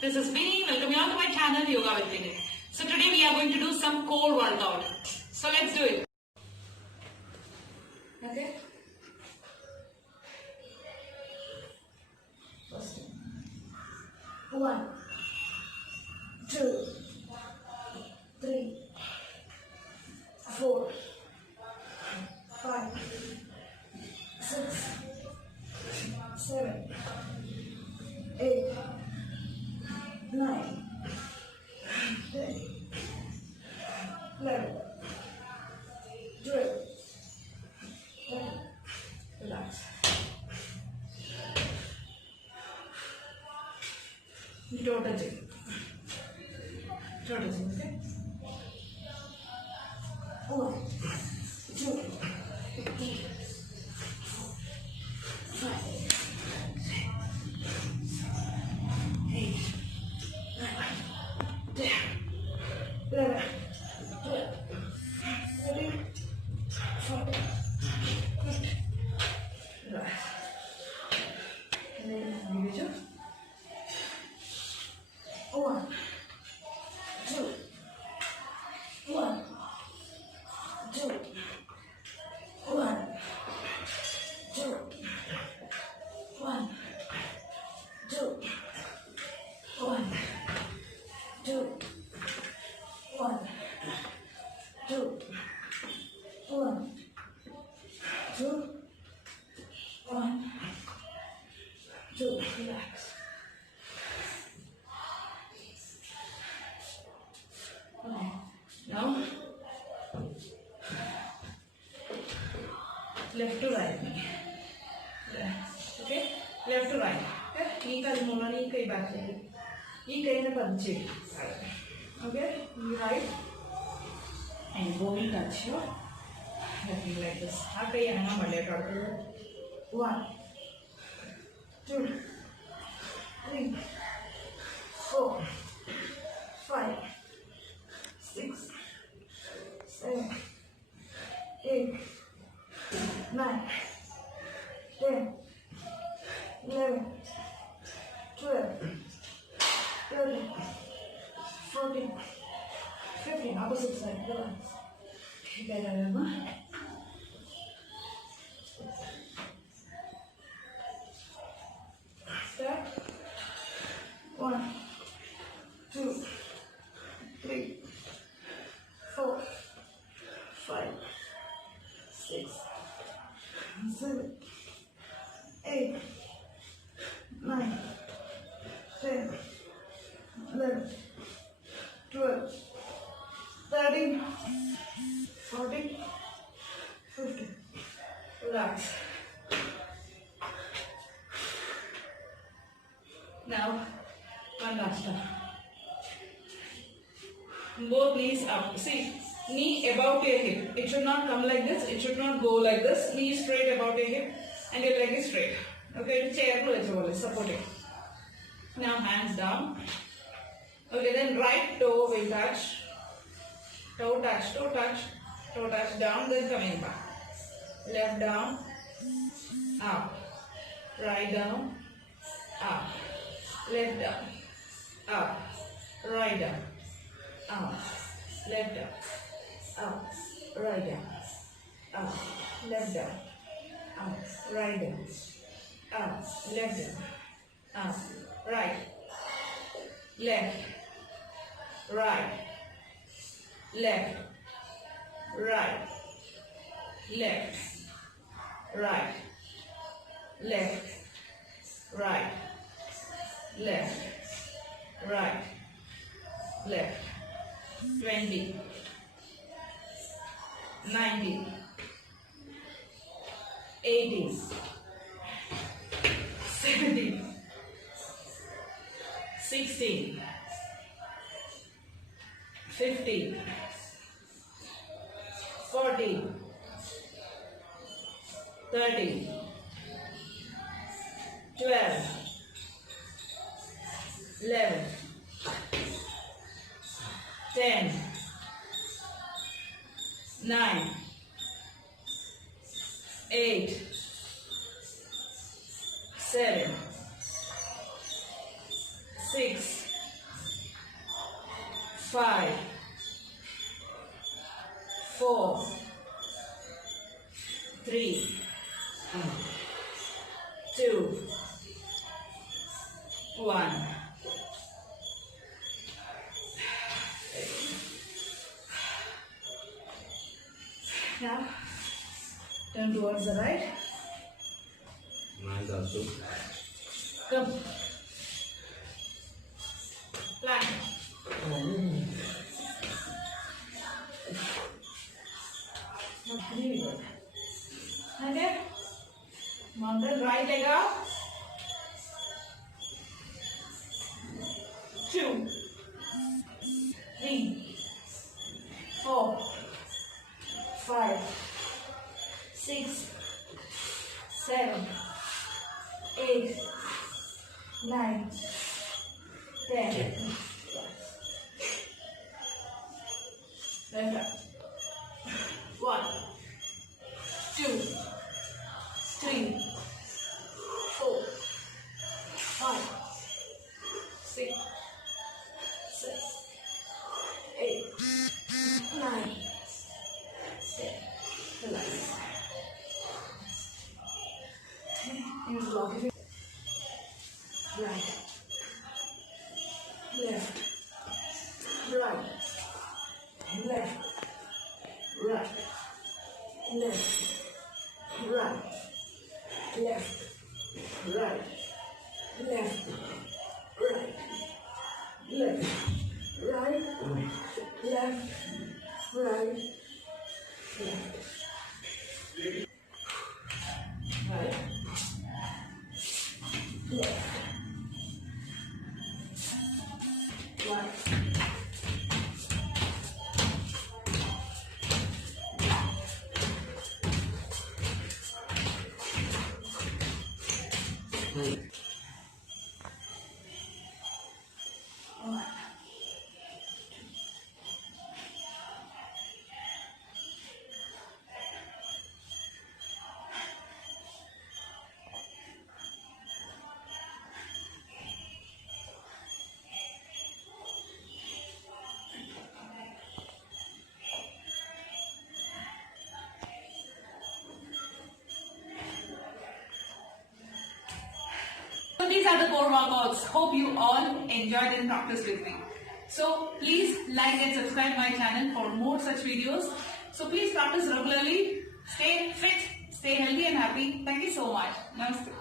this is Bini. Welcome you all to my channel Yoga with Bini. So today we are going to do some core workout. So let's do it. Okay. First 1, 2, 3, 4, 5, 6, 7, 8, 9, 10, 11, 12, 13, relax. Total J. Total J, okay? 1, 2, 3, 4, 5, 8, 9, 10, 11, 12, 13, 14, 15. Right. And then individual. 1, 2, 1, 2, 1, 2, 1, 2, 1, 2, 1, 2, 1, 2, 1, 2, relax. Okay. Now left to right knee. Okay, left to right. Okay, knee ka mona knee kai back leg. Knee kai na punch. Okay, knee right and bony touch your left knee like this. Okay, yana male. 1, 2, 3, 4, 5, 6, 7, 8, 9, 10, 11, 12, 13, 14, 15, opposite side, relax. Start. 1, 2, 3, 4, 5, 6, 7, 8, 9, 10, 11, 12, 13, 14, 15. Relax. Now, one last one. Both knees up. See, knee above your hip. It should not come like this. It should not go like this. Knee straight above your hip and your leg is straight. Okay, chair support it. Now hands down. Okay, then right toe will touch. Toe touch, toe touch, toe touch down, then coming back. Left down, up. Right down, up. Left down, up. Right down, up. Left down, up. Right down, up. Left down, up. Right down, up. Left down, up. Right, left, right, left, right, left, right, left, right, left, right, left. 20, 19, 18, 17, 16, 15, 14, 13, 12, 11, 10, 9, 8, 7, 6, 5, 4, 3, 2, 1. Now, turn towards the right. Nice also. Come. Plank. Very good. Okay. Mountain right leg up. 2, 3, 4, 5, 6, 7, 8, 9, 10. Left up. 1, 2, 3, 4, 5, 6, 7, 8, 9, 10. Relax. Use block if you right, left, right, left, right, left, right, left, right, left, right, left, right, left, right, left. Right, left, right, one. So these are the core workouts. Hope you all enjoyed and practiced with me. So please like and subscribe my channel for more such videos. So please practice regularly. Stay fit, stay healthy and happy. Thank you so much. Namaste.